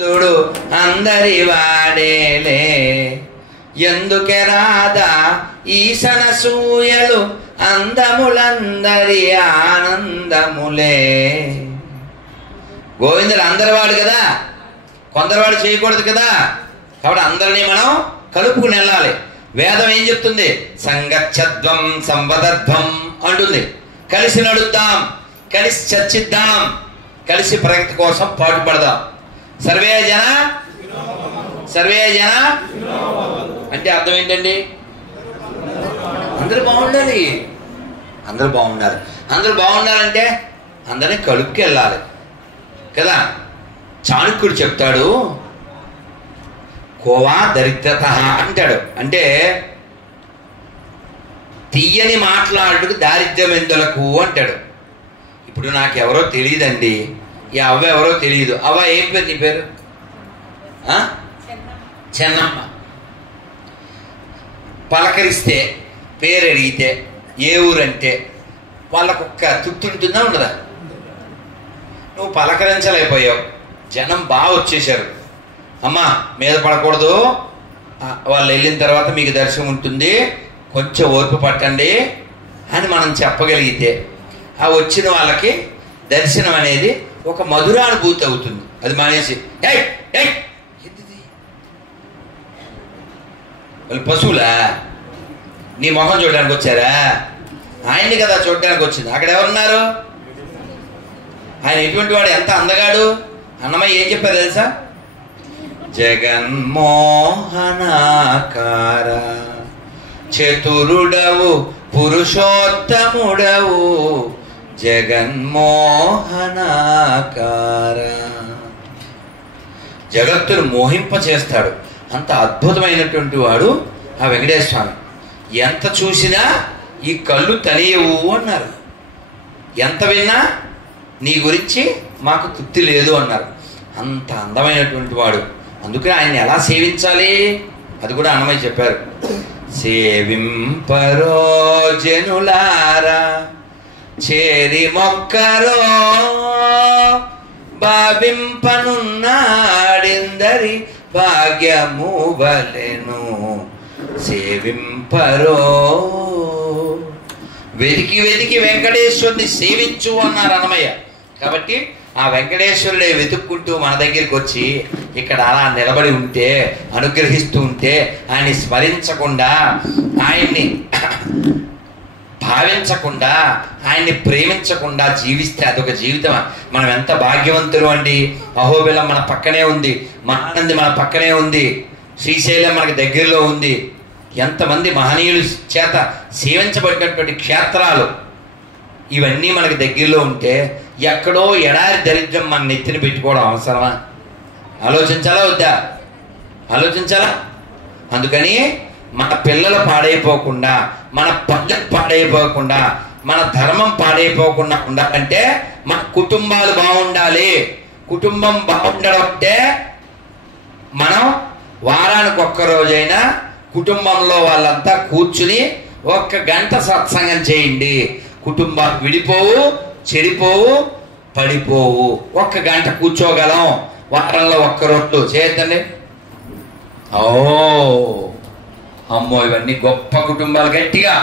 దుడు అందరి వాడేలే ఎందుకే రాదా ఈశన సూయలు అందములందరి ఆనందములే. గోవిందుడు అందరివాడు కదా, కొందరివాడు చేయకూడదు కదా. కాబట్టి అందరినీ మనం కలుపుకుని వెళ్ళాలి. వేదం ఏం చెప్తుంది? సంగచ్చధ్వం సంవదధ్వం అంటుంది. కలిసి నడుద్దాం, కలిసి చర్చిద్దాం, కలిసి ప్రగతి కోసం పాటుపడదాం. సర్వే జన సర్వే జన అంటే అర్థం ఏంటండి? అందరూ బాగుండాలి, అందరూ బాగుండాలి. అందరూ బాగుండాలంటే అందరినీ కలుపుకి వెళ్ళాలి కదా. చాణక్యుడు చెప్తాడు, కోవా దరిద్రత అంటాడు. అంటే తీయని మాట్లాడుకు దారిద్ర్యం ఎందులకు అంటాడు. ఇప్పుడు నాకెవరో తెలియదండి, ఈ అవ్వ ఎవరో తెలియదు. అవ్వ ఏం పేరు? నీ పేరు? చెన్నమ్మ. పలకరిస్తే పేరు అడిగితే ఏ ఊరంటే వాళ్ళకొక్క తృప్తి ఉంటుందా ఉండదా? నువ్వు పలకరించలేకపోయావు, జనం బాగా వచ్చేసారు. అమ్మా మీద పడకూడదు, వాళ్ళు వెళ్ళిన తర్వాత మీకు దర్శనం ఉంటుంది, కొంచెం ఓర్పు పట్టండి అని మనం చెప్పగలిగితే ఆ వచ్చిన వాళ్ళకి దర్శనం అనేది ఒక మధురానుభూతి అవుతుంది. అది మానేసి వాళ్ళు పశువులా నీ మొహం చూడడానికి వచ్చారా? ఆయన్ని కదా చూడడానికి వచ్చింది. అక్కడ ఎవరున్నారు? ఆయన ఎటువంటి వాడు, ఎంత అందగాడు. అన్నమయ్య ఏం చెప్పారు తెలుసా? జగన్మోహనాకార చతురుడవు పురుషోత్తముడవు జగన్మోహనాకార. జగత్తును మోహింప చేస్తాడు. అంత అద్భుతమైనటువంటి వాడు ఆ వెంకటేశ్వర స్వామి. ఎంత చూసినా ఈ కళ్ళు తనియవు అన్నారు. ఎంత విన్నా నీ గురించి మాకు తృప్తి లేదు అన్నారు. అంత అందమైనటువంటి వాడు. అందుకని ఆయన్ని ఎలా సేవించాలి అది కూడా అన్నమయ్య చెప్పారు. సేవింపరో జనులారా చేరి మొక్కరో భావింపనున్నాడిందరి భాగ్యము వలెను సేవింపరో. వెతికి వెతికి వెంకటేశ్వరుని సేవించు అన్నారు అన్నమయ్య. కాబట్టి ఆ వెంకటేశ్వరుడే వెతుక్కుంటూ మన దగ్గరికి వచ్చి ఇక్కడ అలా నిలబడి ఉంటే, అనుగ్రహిస్తూ ఉంటే, ఆయన్ని స్మరించకుండా, ఆయన్ని భావించకుండా, ఆయన్ని ప్రేమించకుండా జీవిస్తే అదొక జీవితం. మనం ఎంత భాగ్యవంతులు అండి. అహోబిలం మన పక్కనే ఉంది, మహానంది మన పక్కనే ఉంది, శ్రీశైలం మనకు దగ్గరలో ఉంది. ఎంతమంది మహనీయుల చేత సేవించబడినటువంటి క్షేత్రాలు ఇవన్నీ మనకు దగ్గరలో ఉంటే ఎక్కడో ఎడారి దరిద్రం మన నెత్తిని పెట్టుకోవడం అవసరమా? ఆలోచించాలా వద్దా? ఆలోచించాలా? అందుకని మన పిల్లలు పాడైపోకుండా, మన పల్లె పాడైపోకుండా, మన ధర్మం పాడైపోకుండా ఉండాలంటే మన కుటుంబాలు బాగుండాలి. కుటుంబం బాగుండడం అంటే మనం వారానికి ఒక్క రోజైనా కుటుంబంలో వాళ్ళంతా కూర్చుని 1 గంట సత్సంగం చేయండి. కుటుంబాలు విడిపోవు, చెడిపోవు, పడిపోవు. 1 గంట కూర్చోగలం వారంలో 1 రోజు చేయొద్దండి. ఓ అమ్మో, ఇవన్నీ గొప్ప కుటుంబాలు. గట్టిగా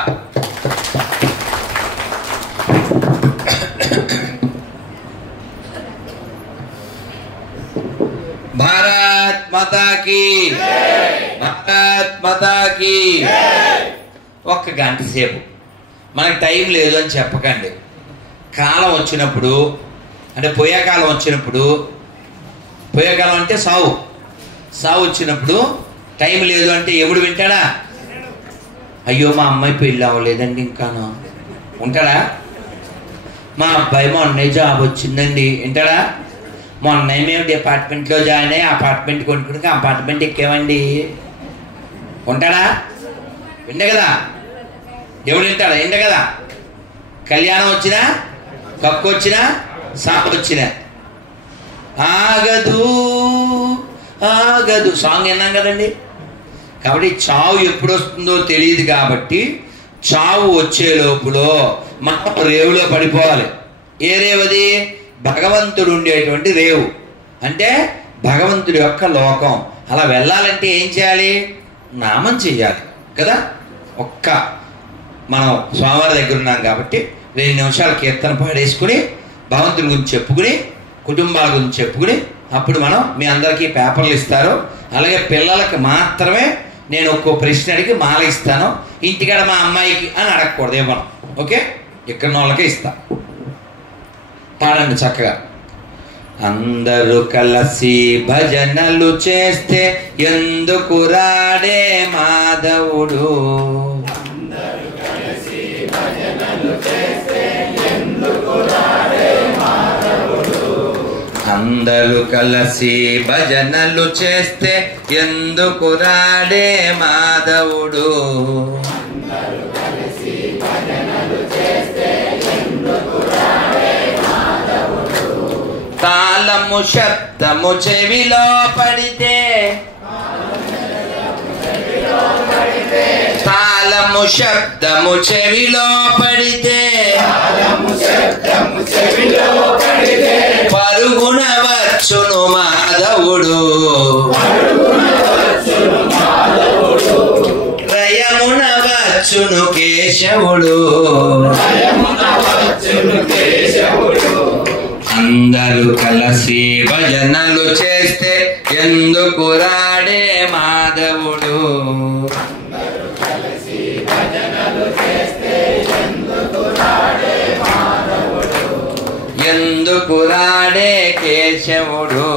భారత్ మాతాకి, భారత్ మాతాకి. 1 గంట సేపు మనకు టైం లేదు అని చెప్పకండి. కాలం వచ్చినప్పుడు, అంటే పోయే కాలం వచ్చినప్పుడు, పోయే కాలం అంటే సావు వచ్చినప్పుడు టైం లేదు అంటే ఎవడు వింటాడా? అయ్యో మా అమ్మాయి పెళ్ళి అవ్వలేదండి ఇంకాను ఉంటాడా? మా అబ్బాయి మొన్నే జాబ్ వచ్చిందండి వింటాడా? మొన్నే మేము డిపార్ట్మెంట్లో జాయిన్ అయ్యి అపార్ట్మెంట్ కొనుక్కుని అపార్ట్మెంట్ ఎక్కామండి ఉంటాడా? వింటే కదా. దేవుడు వింటాడా? ఏంట కదా. కళ్యాణం వచ్చినా, కక్కు వచ్చినా, సాగు వచ్చినా ఆగదు ఆగదు సాంగ్ విన్నాం కదండి. కాబట్టి చావు ఎప్పుడు వస్తుందో తెలియదు. కాబట్టి చావు వచ్చే లోపల మనం రేవులో పడిపోవాలి. ఏ రేవది? భగవంతుడు ఉండేటువంటి రేవు. అంటే భగవంతుడి యొక్క లోకం. అలా వెళ్ళాలంటే ఏం చేయాలి? నామం చెయ్యాలి కదా. మనం స్వామివారి దగ్గర ఉన్నాం కాబట్టి 2 నిమిషాలు కీర్తన పాడేసుకుని భగవంతుడి గురించి చెప్పుకుని కుటుంబాల గురించి చెప్పుకుని అప్పుడు మనం మీ అందరికీ పేపర్లు ఇస్తారు. అలాగే పిల్లలకి మాత్రమే నేను ఒక్కో ప్రశ్న అడిగి మాల ఇస్తాను. ఇంటికాడ మా అమ్మాయికి అని అడగకూడదు, ఇవ్వను. ఓకే, ఇక్కడ వాళ్ళకే ఇస్తా. పాడండి చక్కగా. అందరూ కలిసి భజనలు చేస్తే ఎందుకు రాడే మాధవుడు, అందరూ కలిసి భజనలు చేస్తే ఎందుకు రాడే మాధవుడు, తాళము శబ్దము చెవిలో పడితే, తాళము శబ్దము చెవిలో పడితే, పరుగున వచ్చును మాధవుడు, రయమున వచ్చును కేశవుడు, అందరూ కలిసి భజనలు చేస్తే ఎందుకు రాడే మాధవుడు, ఎందుకు రాడే కేశవుడు,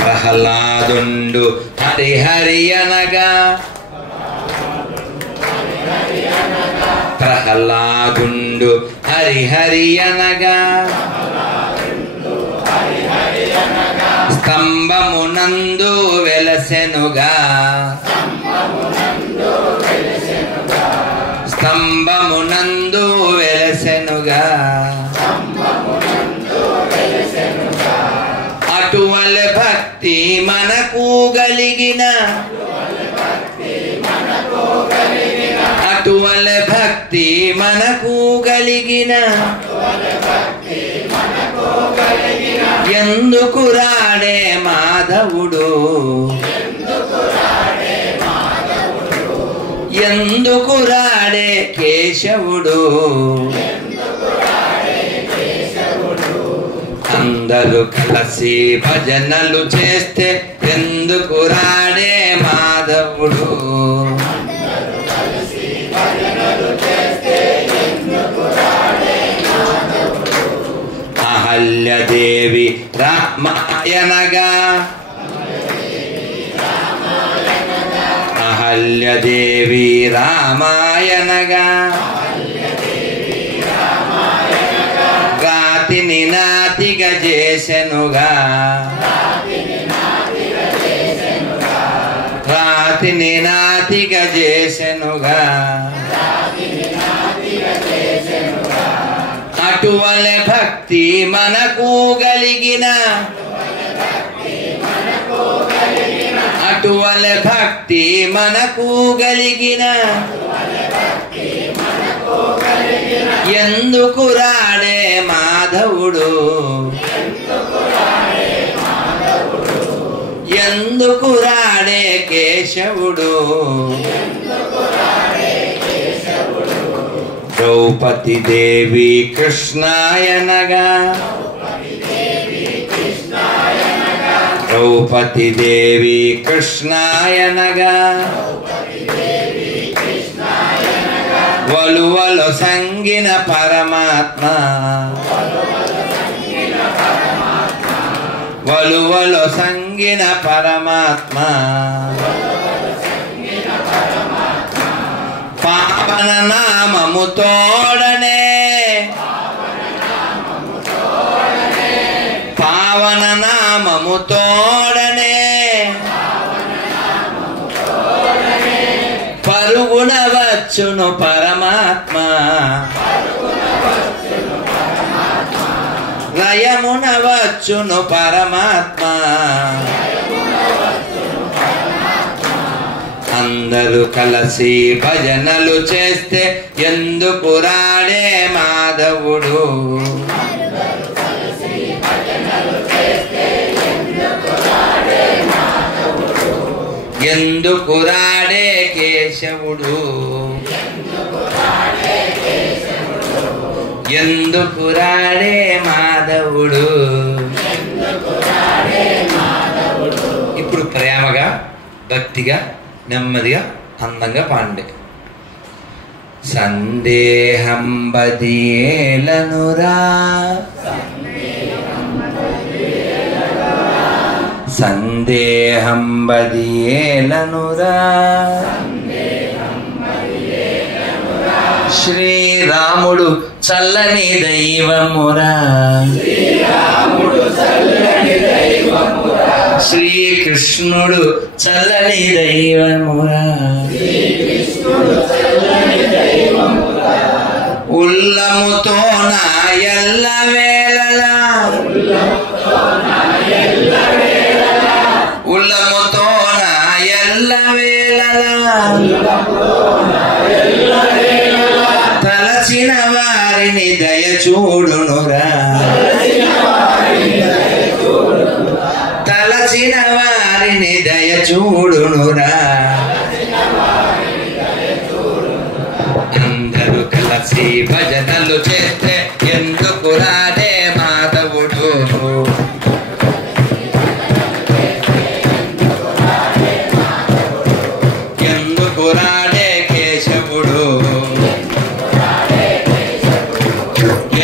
ప్రహ్లాదుండు హరిహరి అనగా, ప్రహ్లాదుండు హరిహరి అనగా, స్తంభమునందు వెలసెనుగా, స్తంభమునందు వెలసెనుగా, అటువల భక్తి మనకు గలిగిన, అటువల భక్తి మనకు గలిగిన, ఎందుకు రాడే మాధవుడు, ఎందుకు రాడే కేశవుడు, అందరూ కలిసి భజనలు చేస్తే ఎందుకు రాడే మాధవుడు, అహల్యదేవి రామాయణగా, అహల్యదేవి రామాయణగా, గాతిని నాతిగా చేసెనుగా, రాతిని నాతిగా చేసెనుగా, అటువల భక్తి మనకు గలిగిన, అటువల భక్తి మనకు గలిగిన, ఎందుకు రాడే మాధవుడు, ఎందుకు రాడే కేశవుడు, ద్రౌపది దేవి కృష్ణాయనగా, ద్రౌపది దేవి కృష్ణాయనగా, వలువలు సంగిన పరమాత్మ, వలువలు సంగిన పరమాత్మ, పావన నామము తోడనే, పావన నామము తోడనే, పరుగున వచ్చును పరమాత్మ, లయమున వచ్చును పరమాత్మ, అందరూ కలిసి భజనలు చేస్తే ఎందుకు రాడే మాధవుడు, ఎందుకు రాడే కేశవుడు, ఎందుకు రాడే మాధవుడు. ఇప్పుడు ప్రేమగా భక్తిగా నెమ్మదిగా అందంగా పాండే. సందేహం బదియేలనురా, సందేహం బదియేలనురా, శ్రీరాముడు చల్లని దైవమురా, శ్రీకృష్ణుడు చల్లని దైవమురా, ఉల్లముతో నా ఎల్ల వేళలా, ఉల్లముతో నా ఎల్ల వేళలా, తలచిన వారిని దయ చూడునురా, తలచిన వారిని దయ చూడునురా. అందరూ కలిసి భజనలు చేస్తే ఎందుకు రాడే మాధవుడు, ఎందుకు రాడే కేశవుడు,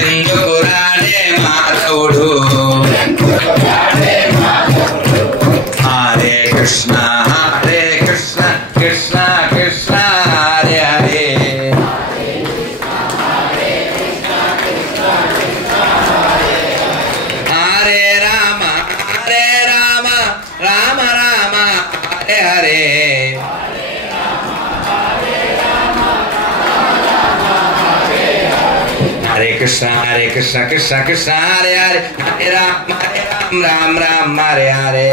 ఎందుకు రాడే మాధవుడు. హరే కృష్ణ హరే కృష్ణ కృష్ణ కృష్ణ హరే హరే, హరే రామ రామ రామ హరే హరే. హరే కృష్ణ కృష్ణ కృష్ణ హరే హరే, హరే రామ రామ రామ హరే హరే.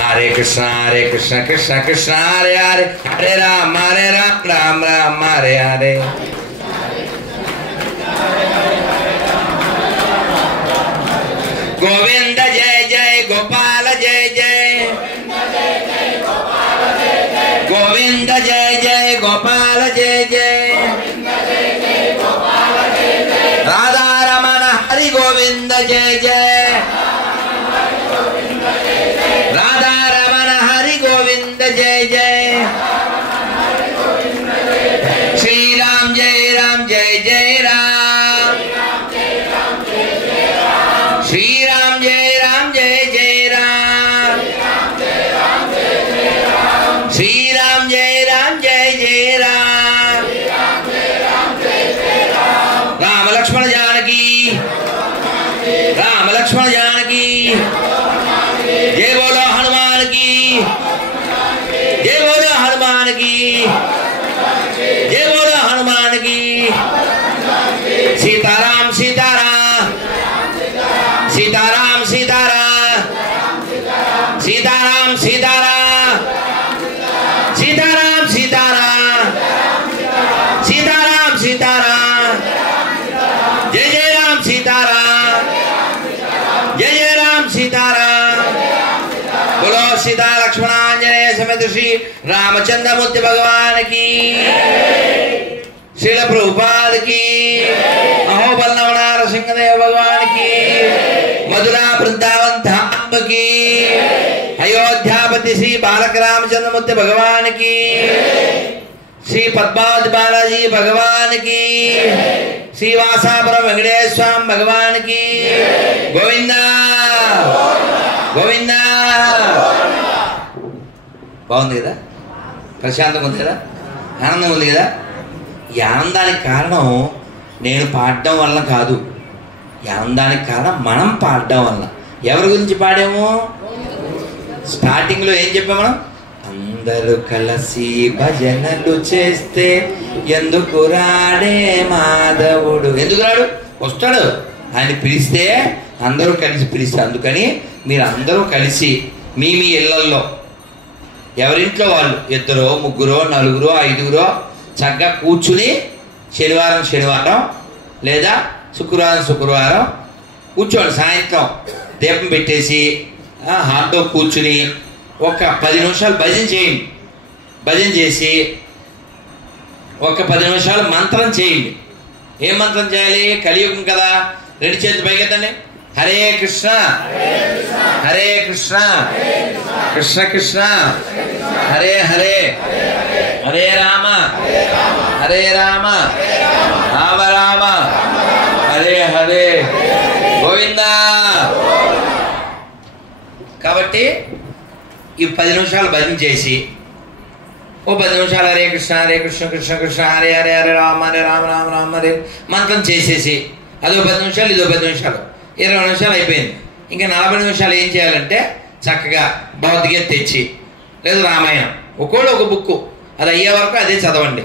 హరే కృష్ణ కృష్ణ కృష్ణ హరే హరే, హరే రామ రామ రామ హరే హరే. గోవింద జయ జయ గోపాల జయ జయ, గోవింద జయ జయ గోపాల జయ జయ, రాధారమణ హరి గోవింద జయ జయ, రాధారమణ హరి గోవింద జయ జయ, శ్రీరామ్ జయ రామ్ జయ జయ రామ్, శ్రీరామ్ జయ రామ్ జయ జయ రామ్, శ్రీరామ్ జయ రామ్ జయ జయ రామ్. రామ లక్ష్మణ జానకి, రామ లక్ష్మణ జానకి, జయ బోలో హనుమాన్ की, जय बोलो हनुमान की, जय बोलो हनुमान की. सीताराम सीताराम सीताराम सीताराम सीताराम सीताराम सीताराम सीताराम सीताराम सीताराम, जय जय राम सीताराम, जय जय राम सीताराम. बोलो सीता लक्ष्मण आंजनेय समेत श्री रामचंद्र मूर्ति भगवान की, श्रील प्रभुपाद की, अहोबल नवनार सिंहदेव भगवान की, मधुरा वृंदावन धाम की, अयोध्यापति श्री बालक रामचंद्र मूर्ति भगवान की, श्री पद्मावती बालाजी भगवान की, श्री वासापुर वेंकटेश्वर स्वामी भगवान की. गोविंदा गोविंदा. బాగుంది కదా, ప్రశాంతంగా ఉంది కదా, ఆనందంగా ఉంది కదా. ఈ ఆనందానికి కారణం నేను పాడడం వల్ల కాదు, ఈ ఆనందానికి కారణం మనం పాడడం వల్ల. ఎవరి గురించి పాడాము? స్టార్టింగ్లో ఏం చెప్పాము మనం? అందరూ కలిసి భజనలు చేస్తే ఎందుకు రాడే మాధవుడు. ఎందుకు రాడు? వస్తాడు. ఆయన పిలిస్తే అందరూ కలిసి పిలుస్తారు. అందుకని మీరు అందరూ కలిసి మీ మీ ఇళ్లల్లో ఎవరింట్లో వాళ్ళు ఇద్దరో ముగ్గురో నలుగురో ఐదుగురో చక్కగా కూర్చుని శనివారం శనివారం లేదా శుక్రవారం శుక్రవారం కూర్చోండి. సాయంత్రం దీపం పెట్టేసి హాల్లో కూర్చుని ఒక 10 నిమిషాలు భజన చేయండి. భజన చేసి ఒక 10 నిమిషాలు మంత్రం చేయండి. ఏం మంత్రం చేయాలి? కలియుగం కదా, 2 చేతులు పైకెత్తండి. హరే కృష్ణ హరే కృష్ణ కృష్ణ కృష్ణ హరే హరే హరే రామ హరే రామ రామ రామ హరే హరే గోవిందా. కాబట్టి ఈ 10 నిమిషాలు భజన చేసి ఓ 10 నిమిషాలు హరే కృష్ణ కృష్ణ కృష్ణ హరే హరే హరే రామ రామ రామ హరే మంత్రం చేసేసి అదో 10 నిమిషాలు ఇదో 10 నిమిషాలు 20 నిమిషాలు అయిపోయింది. ఇంకా 40 నిమిషాలు ఏం చేయాలంటే చక్కగా భగవద్గీత తెచ్చి లేదు రామాయణం ఒక్కోళ్ళు ఒక బుక్కు అది అయ్యే వరకు అదే చదవండి.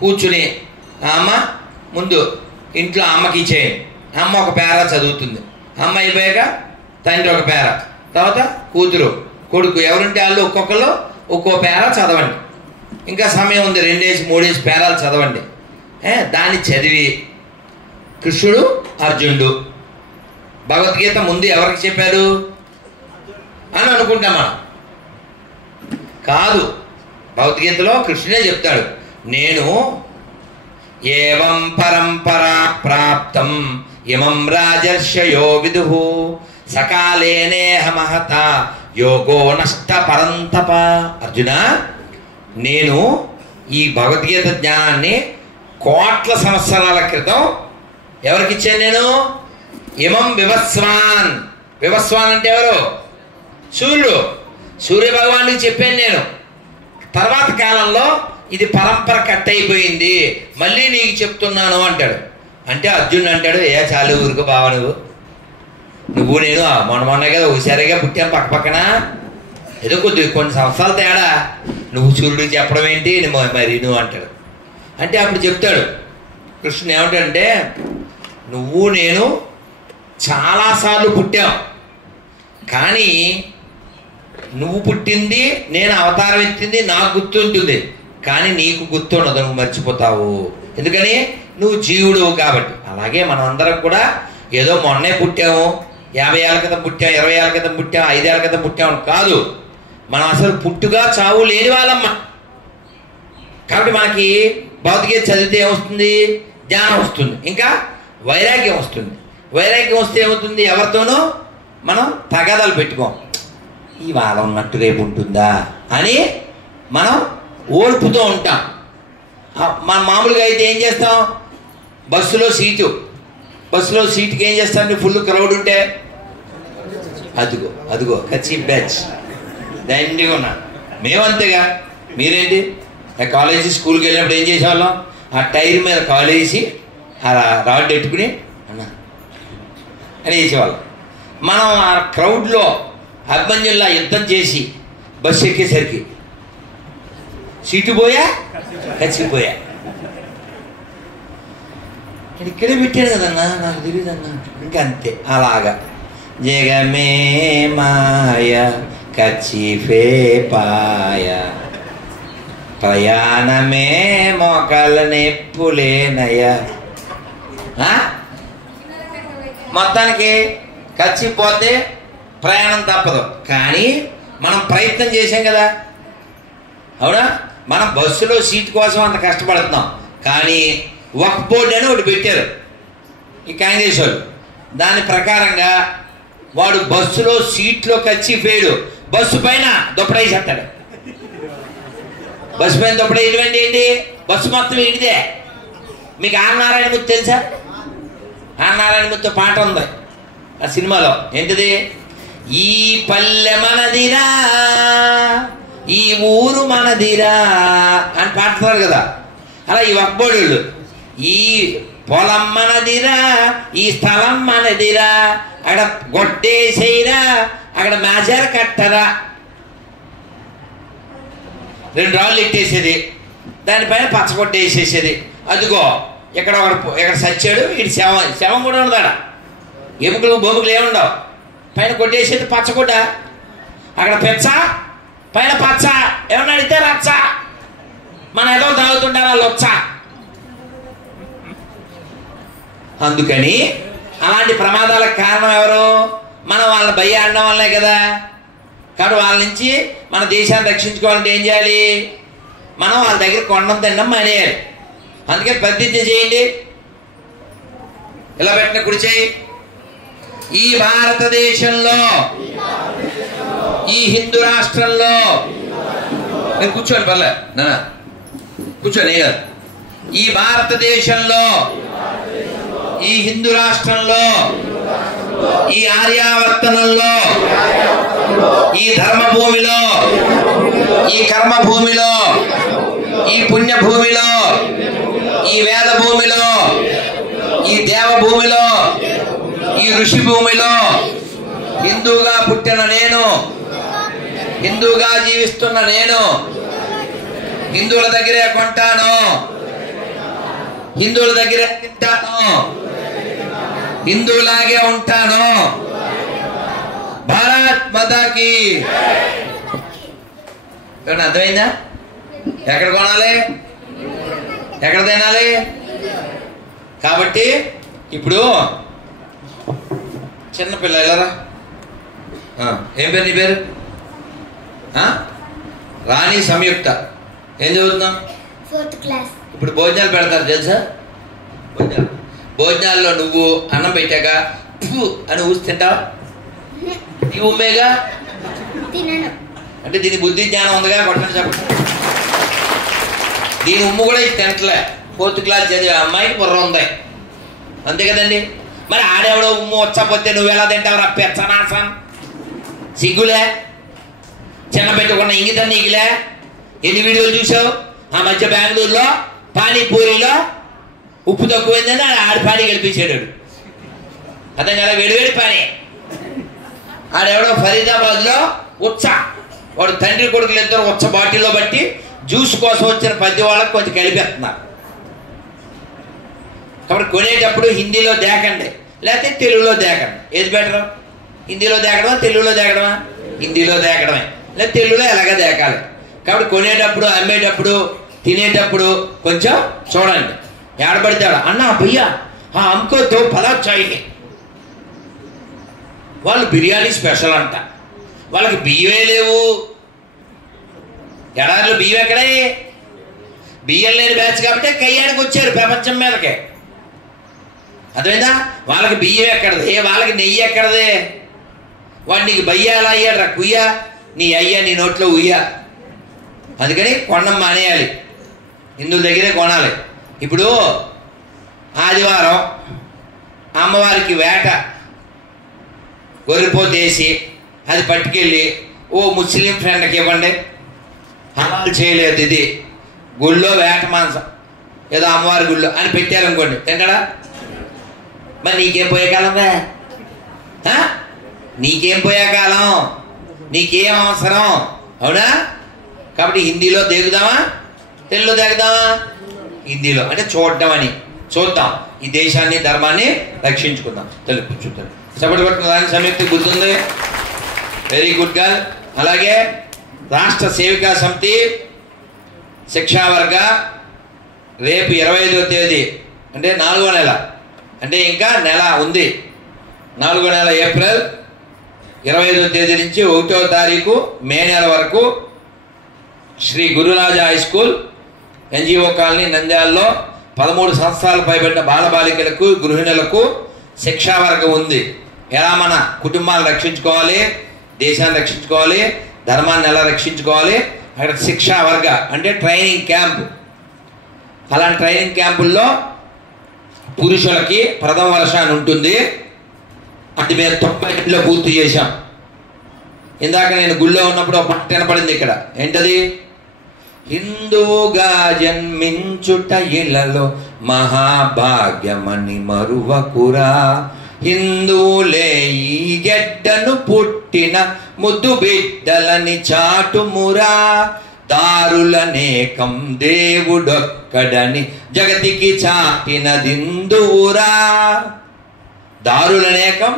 కూర్చుని అమ్మ ముందు ఇంట్లో అమ్మకి ఇచ్చేయండి. అమ్మ ఒక పేరా చదువుతుంది. అమ్మ అయిపోయాక తండ్రి ఒక పేరా, తర్వాత కూతురు కొడుకు ఎవరుంటే వాళ్ళు ఒక్కొక్కరు ఒక్కో పేరా చదవండి. ఇంకా సమయం ఉంది, 2 3 పేరాలు చదవండి. దాన్ని చదివి కృష్ణుడు అర్జునుడు భగవద్గీత ముందు ఎవరికి చెప్పారు అని అనుకుంటాం మనం. కాదు, భగవద్గీతలో కృష్ణుడే చెప్తాడు, నేను ఏవం పరంపరా ప్రాప్తం ఇమం రాజర్షయో విదుః సకాలేనేహ మహత యోగో నష్ట పరంతప. అర్జున, నేను ఈ భగవద్గీత జ్ఞానాన్ని కోట్ల సంవత్సరాల క్రితం ఎవరికిచ్చాను? నేను ఇమం వివస్వాన్. వివస్వాన్ అంటే ఎవరు? సూర్యుడు. సూర్య భగవానుడికి చెప్పాను నేను. తర్వాత కాలంలో ఇది పరంపర కట్ అయిపోయింది, మళ్ళీ నీకు చెప్తున్నాను అంటాడు. అంటే అర్జునుడు అంటాడు, చాలు ఊరుకు బావ, నువ్వు నేను మొన్నగా కదా హుషారుగా పుట్టాను పక్క పక్కన, ఏదో కొన్ని సంవత్సరాలు తేడా, నువ్వు సూర్యుడికి చెప్పడం ఏంటి మరి నువ్వు అంటాడు. అంటే అప్పుడు చెప్తాడు కృష్ణుడు ఏమంటాడంటే, నువ్వు నేను చాలాసార్లు పుట్టాం, కానీ నువ్వు పుట్టింది నేను అవతారం ఎత్తింది నాకు గుర్తుంటుంది, కానీ నీకు గుర్తుండదు, నువ్వు మర్చిపోతావు. ఎందుకని? నువ్వు జీవుడు కాబట్టి. అలాగే మనం అందరం కూడా ఏదో మొన్నే పుట్టాము, 50 ఏళ్ళ క్రితం పుట్టాం, 20 ఏళ్ళ క్రితం పుట్టాం, 5 ఏళ్ళ క్రితం పుట్టాము కాదు. మనం అసలు పుట్టుగా చావు లేని వాళ్ళమ్మ. కాబట్టి మనకి భౌతికత చదివితే ఏమొస్తుంది? జ్ఞానం వస్తుంది, ఇంకా వైరాగ్యం వస్తుంది. వైరాగ్యం వస్తే ఏమవుతుంది? ఎవరితోనూ మనం తగాదాలు పెట్టుకోం. ఈ వారం ఉన్నట్టు రేపు ఉంటుందా అని మనం ఓర్పుతో ఉంటాం. మన మామూలుగా అయితే ఏం చేస్తాం? బస్సులో సీటుకి ఏం చేస్తాం? ఫుల్ క్రౌడ్ ఉంటే అదిగో కచ్చి బ్యాచ్ దండిగా ఉన్నా. మేమంతేగా. మీరేంటి? కాలేజీ స్కూల్కి వెళ్ళినప్పుడు ఏం చేసేవాళ్ళం? ఆ టైర్ మీద కాలేజీ ఆ రాడ్ పెట్టుకుని అన్నా అని వేసేవాళ్ళం. మనం ఆ క్రౌడ్లో అభిమన్యుల్లా యుద్ధం చేసి బస్సు ఎక్కేసరికి సీటు పోయా, కచ్చిపోయా. ఇక్కడే పెట్టాను కదన్నా, నాకు తెలియదన్నా. ఇంకా అంతే. అలాగా జగమే మాయ కచ్చిఫే పాయ ప్రయాణమే మోకాళ్ళ నెప్పులేనయ. మొత్తానికి కచ్చిపోతే ప్రయాణం తప్పదు, కానీ మనం ప్రయత్నం చేసాం కదా, అవునా? మనం బస్సులో సీట్ కోసం అంత కష్టపడుతున్నాం, కానీ వక్ఫ్ బోర్డు అని ఒకటి పెట్టారు ఈ కాంగ్రెస్ వాళ్ళు. దాని ప్రకారంగా వాడు బస్సులో సీట్లో కచ్చిపోయాడు, బస్సు పైన దుప్పడేసేస్తాడు. బస్సు పైన దుప్పడేయడం ఏంటి? బస్సు మొత్తం ఇంటిదే. మీకు ఆనారాయణమూర్తి తెలుసా? ఆనారాయణమూర్తి పాట ఉంది ఆ సినిమాలో. ఏంటిది? ఈ పల్లె మనదిరా, ఈ ఊరు మనదిరా అని పాడుతున్నారు కదా. అలా ఈ వక్బోళ్ళు, ఈ పొలం మనదిరా, ఈ స్థలం మనదిరా, అక్కడ గొట్టేసేయరా, అక్కడ మేజర్ కట్టరా, 2 రాళ్ళు ఎట్టేసేది, దానిపైన పచ్చగొట్ట వేసేసేది. అదిగో ఇక్కడ సచ్చాడు, ఇటు శవం కూడా ఉండదాడ, ఎముకలు బొముకలు ఏముండవు, పైన కొట్టేసేది పచ్చగొడ్డ, అక్కడ పెచ్చ, పైన పచ్చ, ఏమన్నా అడిగితే రచ్చ, మన ఏదో తాగుతుంటారా లొచ్చ. అందుకని అలాంటి ప్రమాదాలకు కారణం ఎవరు? మనం వాళ్ళని భయ అనడం వల్లే కదా. కాబట్టి వాళ్ళ నుంచి మన దేశాన్ని రక్షించుకోవాలంటే ఏం చేయాలి? మనం వాళ్ళ దగ్గర కొండం తినడం మానేయాలి. అందుకని ప్రతిజ్ఞ చేయండి. ఇలా పెట్టిన కుడి చేయి. ఈ భారతదేశంలో, ఈ హిందూ రాష్ట్రంలో, నేను కూర్చోండి పర్లే నాన్న, కూర్చోండి కాదు. ఈ భారతదేశంలో, ఈ హిందూ రాష్ట్రంలో, ఈ ఆర్యావర్తనంలో, ఈ ధర్మభూమిలో, ఈ కర్మభూమిలో, ఈ పుణ్యభూమిలో, ఈ వేద భూమిలో, ఈ దేవభూమిలో, ఈ ఋషి భూమిలో హిందూగా పుట్టిన నేను, హిందూగా జీవిస్తున్న నేను హిందువుల దగ్గరే కొంటాను, హిందువుల దగ్గరే తింటాను, హిందువులాగే ఉంటాను. భారత్ మాతాకి. అర్థమైందా? ఎక్కడ కొనాలి? ఎక్కడ తినాలి? కాబట్టి ఇప్పుడు చిన్నపిల్ల వెళ్ళరా. ఏం పేరు నీ పేరు? రాణి సంయుక్త. ఏం చదువుతున్నాం? 4th class. ఇప్పుడు భోజనాలు పెడతారు తెలుసా? భోజనాల్లో నువ్వు అన్నం పెట్టాక అని ఊసి తింటావా? నీ ఉమ్మేగా తినను. అంటే దీని బుద్ధి జ్ఞానం ఉందిగా. కొట్టండి చెప్పండి. దీని ఉమ్ము కూడా ఇది తింటలే. 4th క్లాస్ చదివే అమ్మాయికి బుర్ర ఉంది, అంతే కదండి. మరి ఆడెవడో ఉమ్ము వచ్చకపోతే నువ్వు ఎలా తింటావు? పెచ్చనాసం, సిగ్గులే, చిన్న పెట్టుకున్న ఇంగితం నీకులే. ఎన్ని వీడియోలు చూసావు? ఆ మధ్య బెంగళూరులో పానీపూరిలో ఉప్పు తక్కువైందని ఆడి పానీ గెలిపించాడు. అర్థం కదా? వేడివేడి పానీ. ఆడెవడో ఫరీదాబాద్లో ఉచ్చ, వాడు తండ్రి కొడుకులు ఇద్దరు ఉచ్చ బాటిల్లో బట్టి జ్యూస్ కోసం వచ్చిన పద్ది వాళ్ళకి కొంచెం కలిపేస్తున్నారు. కాబట్టి కొనేటప్పుడు హిందీలో దేకండి, లేకపోతే తెలుగులో దేకండి. ఏది బెటర్? హిందీలో దేకడమా, తెలుగులో దేకడమా? హిందీలో దేకడమే, లేదా తెలుగులో ఎలాగ దేకాలి. కాబట్టి కొనేటప్పుడు, అమ్మేటప్పుడు, తినేటప్పుడు కొంచెం చూడండి. ఏడబడితాడు అన్నా భయ్యా అమ్ముకో తో పలా చాయి. వాళ్ళు బిర్యానీ స్పెషల్ అంట, వాళ్ళకి బియ్యమే లేవు. ఎడారిలో బియ్యం ఎక్కడే? బియ్యం లేని బ్యాచ్ కాబట్టి కయ్యానికి వచ్చారు ప్రపంచం మీదకి. అదేనా? వాళ్ళకి బియ్యం ఎక్కడది, వాళ్ళకి నెయ్యి ఎక్కడది? వాడు నీకు బయ్య ఎలా అయ్యాడు? కుయ్యా నీ అయ్యా నీ నోట్లో ఉయ్యా. అందుకని కొనడం మానేయాలి, హిందువుల దగ్గరే కొనాలి. ఇప్పుడు ఆదివారం అమ్మవారికి వేట గొర్రెపోతు వేసి అది పట్టుకెళ్ళి ఓ ముస్లిం ఫ్రెండ్కి ఇవ్వండి, హలాల్ చేయలేదు ఇది గుళ్ళో వేట మాంసం ఏదో అమ్మవారి గుళ్ళో అని పెట్టారనుకోండి, తింటాడా? మరి నీకేం పోయే కాలంగా? నీకేం పోయే కాలం? నీకేం అవసరం? అవునా? కాబట్టి హిందీలో దేగుదామా, తెలుగులో దేగుదామా? హిందీలో అంటే చూడడం అని. చూద్దాం, ఈ దేశాన్ని ధర్మాన్ని రక్షించుకుందాం. తెలుగు చూద్దాం. సపోర్ట్ కొట్టిన దాని సంయుక్తి గుర్తుంది. Very good girl. అలాగే రాష్ట్ర సేవికా సమితి శిక్షావర్గ రేపు 25వ తేదీ అంటే 4వ నెల, అంటే ఇంకా నెల ఉంది. 4వ నెల ఏప్రిల్ 25వ తేదీ నుంచి 1వ తారీఖు మే నెల వరకు Shri Gururaja high school NGO colony నంద్యాలలో 13 సంవత్సరాలు పైబడిన బాలబాలికలకు, గృహిణులకు శిక్షావర్గం ఉంది. ఎలా మన కుటుంబాన్ని రక్షించుకోవాలి, దేశాన్ని రక్షించుకోవాలి, ధర్మాన్ని ఎలా రక్షించుకోవాలి. అక్కడ శిక్షావర్గ అంటే ట్రైనింగ్ క్యాంప్. అలాంటి ట్రైనింగ్ క్యాంపుల్లో పురుషులకి ప్రథమ వర్ష అని ఉంటుంది. అది మేము 90లో పూర్తి చేశాం. ఇందాక నేను గుళ్ళో ఉన్నప్పుడు ఒక పాట వినపడింది ఇక్కడ. ఏంటది? హిందూగా జన్మించుట ఇలలో మహాభాగ్యమని మరువకురా, హిందూలే ఈ గెడ్డను పుట్టిన ముద్దు బిడ్డలని చాటుమురా, దారులనేకం దేవుడొక్కడని జగతికి చాటినదిందువురా. దారులనేకం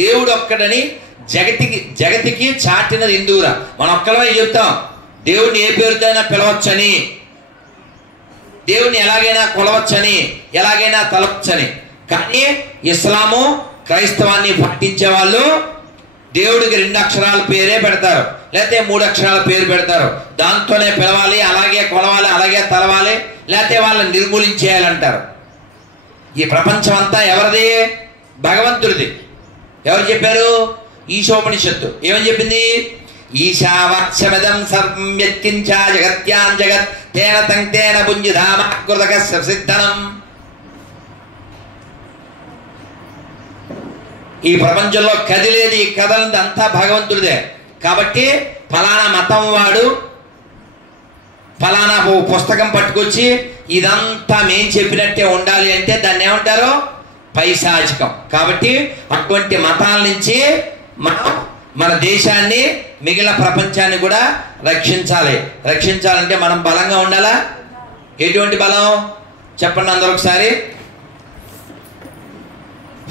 దేవుడొక్కడని జగతికి చాటినది హిందువురా. మన ఒక్కలమే చెప్తాం దేవుడిని ఏ పేరుతోనైనా పిలవచ్చని, దేవుడిని ఎలాగైనా కొలవచ్చని, ఎలాగైనా తలవచ్చని. కానీ ఇస్లాము క్రైస్తవాన్ని పాటించే వాళ్ళు దేవుడికి 2 అక్షరాల పేరే పెడతారు, లేకపోతే 3 అక్షరాల పేరు పెడతారు. దాంతోనే పిలవాలి, అలాగే కొలవాలి, అలాగే తలవాలి, లేకపోతే వాళ్ళని నిర్మూలించేయాలంటారు. ఈ ప్రపంచం అంతా ఎవరిది? భగవంతుడిది. ఎవరు చెప్పారు? ఈశోపనిషత్తు ఏమని చెప్పింది? ఈశావాస్యమిదం సర్వం యత్కించ జగత్యాం జగత్ తేన తంతేన పుంజిధామ కృతకస్య సిద్ధనం. ఈ ప్రపంచంలో కదిలేది కదలది అంతా భగవంతుడిదే. కాబట్టి ఫలానా మతం వాడు ఫలానా పుస్తకం పట్టుకొచ్చి ఇదంతా మేం చెప్పినట్టే ఉండాలి అంటే దాన్ని ఏమంటారు? పైశాచికం. కాబట్టి అటువంటి మతాల నుంచి మనం మన దేశాన్ని, మిగిలిన ప్రపంచాన్ని కూడా రక్షించాలంటే మనం బలంగా ఉండాలా? ఎటువంటి బలం చెప్పండి అందరూ ఒకసారి.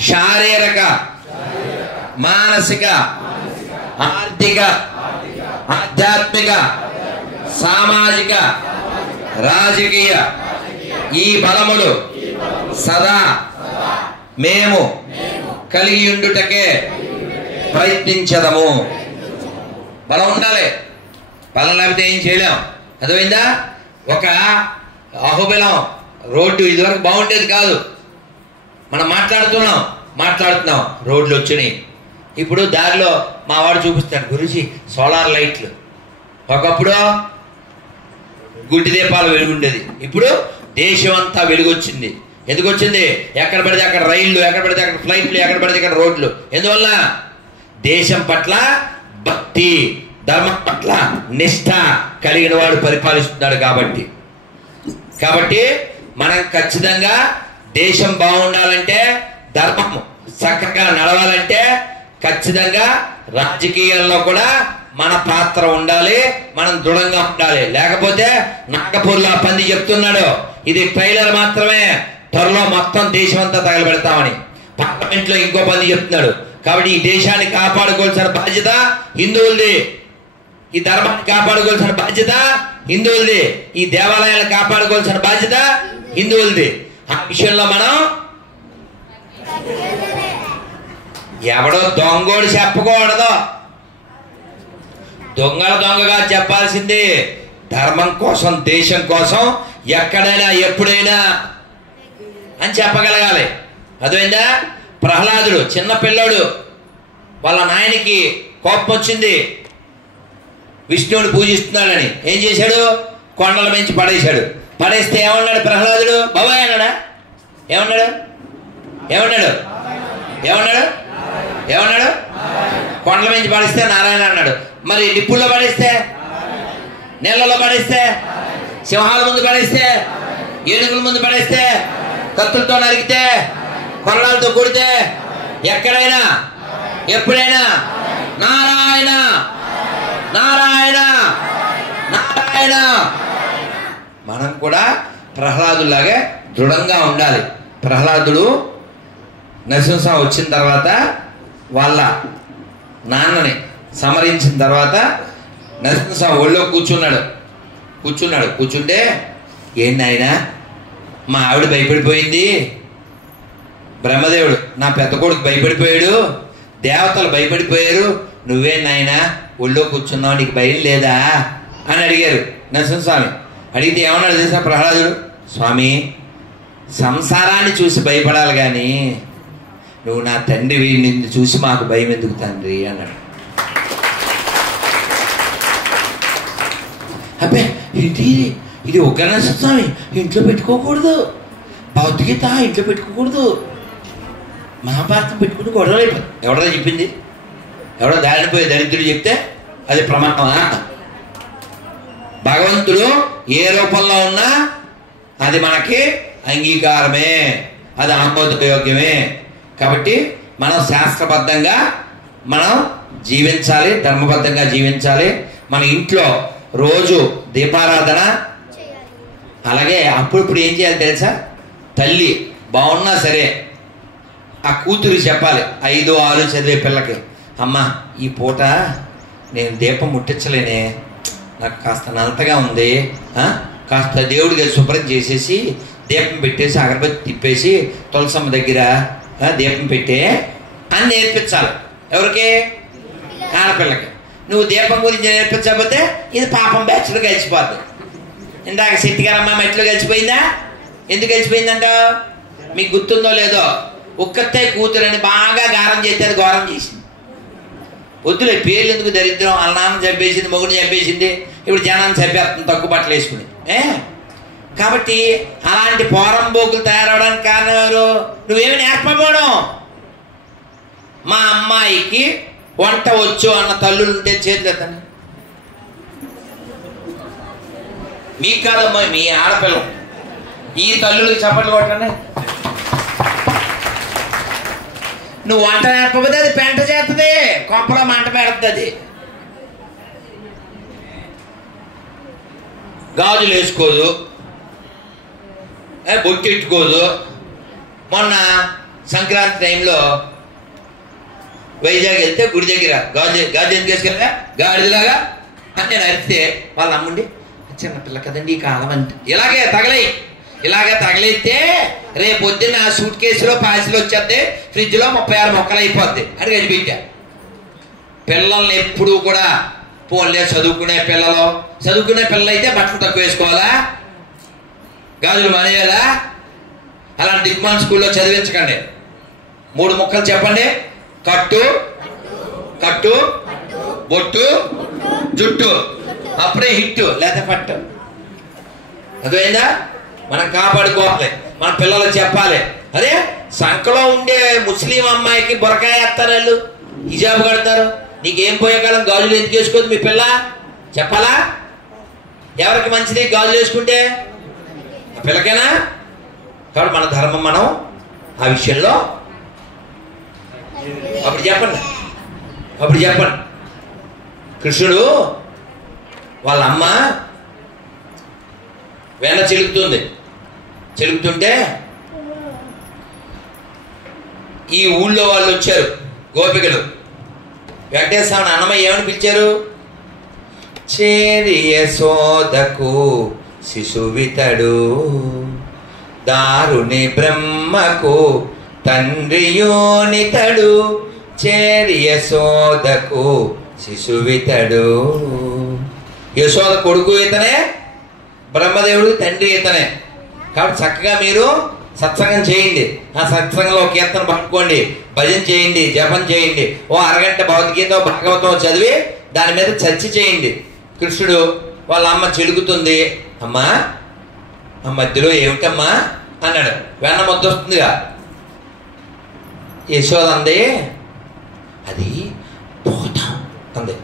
శారీరక, మానసిక, ఆర్థిక, ఆధ్యాత్మిక, సామాజిక, రాజకీయ ఈ బలములు సదా మేము కలిగి ఉండుటకే ప్రయత్నించదము. బలం ఉండాలి, బలం లేకపోతే ఏం చేయలేం. అర్థమైందా? ఒక అహోబిలం రోడ్డు ఇదివరకు బాగుండేది కాదు. మనం మాట్లాడుతున్నాం రోడ్లు వచ్చినాయి. ఇప్పుడు దారిలో మా వాడు చూపిస్తాడు, గురించి సోలార్ లైట్లు. ఒకప్పుడు గుడ్డి దీపాలు వెలుగుండేది, ఇప్పుడు దేశం అంతా వెలుగొచ్చింది. ఎందుకు వచ్చింది? ఎక్కడ పడితే అక్కడ రైళ్లు, ఎక్కడ పడితే అక్కడ ఫ్లైట్లు, ఎక్కడ పడితే అక్కడ రోడ్లు. ఎందువల్ల? దేశం పట్ల భక్తి, ధర్మం పట్ల నిష్ఠ కలిగిన వాడు పరిపాలిస్తున్నాడు. కాబట్టి మనం ఖచ్చితంగా దేశం బాగుండాలంటే, ధర్మం చక్కగా నడవాలంటే ఖచ్చితంగా రాజకీయాల్లో కూడా మన పాత్ర ఉండాలి, మనం దృఢంగా ఉండాలి. లేకపోతే నాగపూర్లో పంది చెప్తున్నాడు, ఇది ట్రైలర్ మాత్రమే, త్వరలో మొత్తం దేశం అంతా తగలబెడతామని. పార్లమెంట్ లో ఇంకో పంది చెప్తున్నాడు. కాబట్టి ఈ దేశాన్ని కాపాడుకోవాల్సిన బాధ్యత హిందువులది, ఈ ధర్మాన్ని కాపాడుకోవాల్సిన బాధ్యత హిందువులది, ఈ దేవాలయాలను కాపాడుకోవాల్సిన బాధ్యత హిందువులది. ఆ విషయంలో మనం ఎవడో దొంగోడు చెప్పకూడదు, దొంగగా చెప్పాల్సింది ధర్మం కోసం, దేశం కోసం, ఎక్కడైనా ఎప్పుడైనా అని చెప్పగలగాలి. అర్థమైందా? ప్రహ్లాదుడు చిన్న పిల్లోడు, వాళ్ళ నాయనికి కోపం వచ్చింది, విష్ణువుని పూజిస్తున్నాడని. ఏం చేశాడు? కొండల మించి పడేశాడు. పడేస్తే ఏమన్నాడు ప్రహ్లాదుడు? బాబాయ్ అన్నాడా? ఏమన్నాడు? కొండల మించి పడేస్తే నారాయణ అన్నాడు. మరి నిప్పుల్లో పడేస్తే, నీళ్ళలో పడేస్తే, సింహాల ముందు పడేస్తే, ఏనుగుల ముందు పడేస్తే, కత్తులతో నరికితే, కొరడాలతో కొడితే, ఎక్కడైనా ఎప్పుడైనా నారాయణ నారాయణ నారాయణ. మనం కూడా ప్రహ్లాదులాగే దృఢంగా ఉండాలి. ప్రహ్లాదుడు నరసింహస్వామి వచ్చిన తర్వాత వాళ్ళ నాన్నని సమరించిన తర్వాత నరసింహస్వామి ఒళ్ళో కూర్చుంటే, ఏంటి ఆయన, మా ఆవిడ భయపడిపోయింది, బ్రహ్మదేవుడు నా పెద్ద కొడుకు భయపడిపోయాడు, దేవతలు భయపడిపోయారు, నువ్వేం నాయనా ఒళ్ళో కూర్చున్నావు, నీకు భయం లేదా అని అడిగారు నరసింహస్వామి. అడిగితే ఏమన్నాడు తెలుసా ప్రహ్లాదుడు? స్వామి, సంసారాన్ని చూసి భయపడాలి కానీ నువ్వు నా తండ్రివి, నిన్ను చూసి మాకు భయం ఎందుకు తండ్రి అన్నాడు. అబ్బే ఇది ఒక నరసింహస్వామి ఇంట్లో పెట్టుకోకూడదు, భౌతికత ఇంట్లో పెట్టుకోకూడదు, మహాభారతం పెట్టుకుంటూ గొడవలు అయిపోయి. ఎవడో చెప్పింది? ఎవడో దారిపోయే దరిద్రుడు చెప్తే అది ప్రమాదమా? భగవంతుడు ఏ రూపంలో ఉన్నా అది మనకి అంగీకారమే, అది ఆమోదయోగ్యమే. కాబట్టి మనం శాస్త్రబద్ధంగా మనం జీవించాలి, ధర్మబద్ధంగా జీవించాలి. మన ఇంట్లో రోజు దీపారాధన, అలాగే అప్పుడప్పుడు ఏం చేయాలి తెలుసా? తల్లి బాగున్నా సరే ఆ కూతురు చెప్పాలి, 5, 6 చదివే పిల్లకి, అమ్మ ఈ పూట నేను దీపం ముట్టించలేనే, నాకు కాస్త నలతగా ఉంది, కాస్త దేవుడికి శుభ్రం చేసేసి దీపం పెట్టేసి అగరబత్తి తిప్పేసి తులసమ్మ దగ్గర దీపం పెట్టే అని నేర్పించాలి. ఎవరికి? ఆడపిల్లకి. నువ్వు దీపం గురించి నేర్పించకపోతే ఇది పాపం బ్యాచ్లో కలిసిపోద్ది. ఇందాక శెట్టిగారమ్మ మెట్లో కలిసిపోయిందా? ఎందుకు కలిసిపోయిందంట? మీకు గుర్తుందో లేదో, ఒక్కతే కూతురని బాగా గారం చేస్తే అది ఘోరం చేసింది. వద్దులే పేర్లు ఎందుకు, దరిద్రం. వాళ్ళ నాన్న చంపేసింది, మొగుడిని చంపేసింది, ఇప్పుడు జనాన్ని చంపేస్తుంది తక్కువ బట్టలు వేసుకుని. కాబట్టి అలాంటి పోరంబోకులు తయారవడానికి కారణం ఎవరు? నువ్వేమి నేర్పబోవడం. మా అమ్మాయికి వంట వచ్చు అన్న తల్లులు ఉంటే చేతులెత్తండి. మీకు కాదమ్మా, మీ ఆడపిల్ల. ఈ తల్లులకి చప్పట్లు కొట్టండి. నువ్వు వంట నేర్పకపోతే అది పెంట చేస్తుంది, కొంపలో మంట పెడుతుంది. గాజులు వేసుకోదు, బొట్టెట్టుకోదు. మొన్న సంక్రాంతి టైంలో వైజాగ్ వెళ్తే గుడి దగ్గర గాజు ఎందుకు వేసుకెళ్ళా? గాడిలాగా అని నేను అరిస్తే వాళ్ళ అమ్ముండి, చిన్నపిల్ల కదండి ఈ కాలం అంటే ఇలాగే తగలైతే రేపు పొద్దున్న సూట్ కేసులో పాసిలో వచ్చేస్తే ఫ్రిడ్జ్లో 36 మొక్కలు అయిపోద్ది అని కనిపించా. పిల్లల్ని ఎప్పుడూ కూడా పోన్లే చదువుకునే పిల్లలు అయితే బట్టలు తక్కువ వేసుకోవాలా, గాజులు మానేయాలా? అలాంటి దిగ్మాన్ స్కూల్లో చదివించకండి. 3 ముక్కలు చెప్పండి: కట్టు, బొట్టు, జుట్టు. అప్పుడే హిట్టు, లేదా పట్టు. అర్థమైందా? మనం కాపాడుకోవాలి, మన పిల్లలకు చెప్పాలి. అరే సంఖలో ఉండే ముస్లిం అమ్మాయికి బొరకాయ వేస్తారు, వాళ్ళు హిజాబ్ కడతారు. నీకేం పోయేకాలం గాజులు ఎందుకు వేసుకోదు మీ పిల్ల? చెప్పాలా? ఎవరికి మంచిది గాజులు వేసుకుంటే? పిల్లకేనా? కాబట్టి మన ధర్మం మనం ఆ విషయంలో అప్పుడు చెప్పండి. కృష్ణుడు వాళ్ళ అమ్మ వెన చెలుకుతుంటే ఈ ఊళ్ళో వాళ్ళు వచ్చారు, గోపికలు. వెంకటేశ్వర అన్నమయ్య ఏమని పిలిచారు? చేరియ సోదకు శిశువితడు, దారుని బ్రహ్మకు తండ్రియోనితడు, చేరియ సోదకు శిశువితడు. యశోద కొడుకు ఇతనే, బ్రహ్మదేవుడు తండ్రి ఇతనే. కాబట్టి చక్కగా మీరు సత్సంగం చేయండి. ఆ సత్సంగంలో కీర్తన పట్టుకోండి, భజన చేయండి, జపం చేయండి. ఓ అరగంట భగవద్గీత భాగవతం చదివి దాని మీద చర్చ చేయండి. కృష్ణుడు వాళ్ళ అమ్మ చెలుగుతుంది. అమ్మా ఆ మధ్యలో ఏమిటమ్మా అన్నాడు. వెన్న ముద్ద వస్తుందిగా. యశోద అంది, అది పోతాం అంది.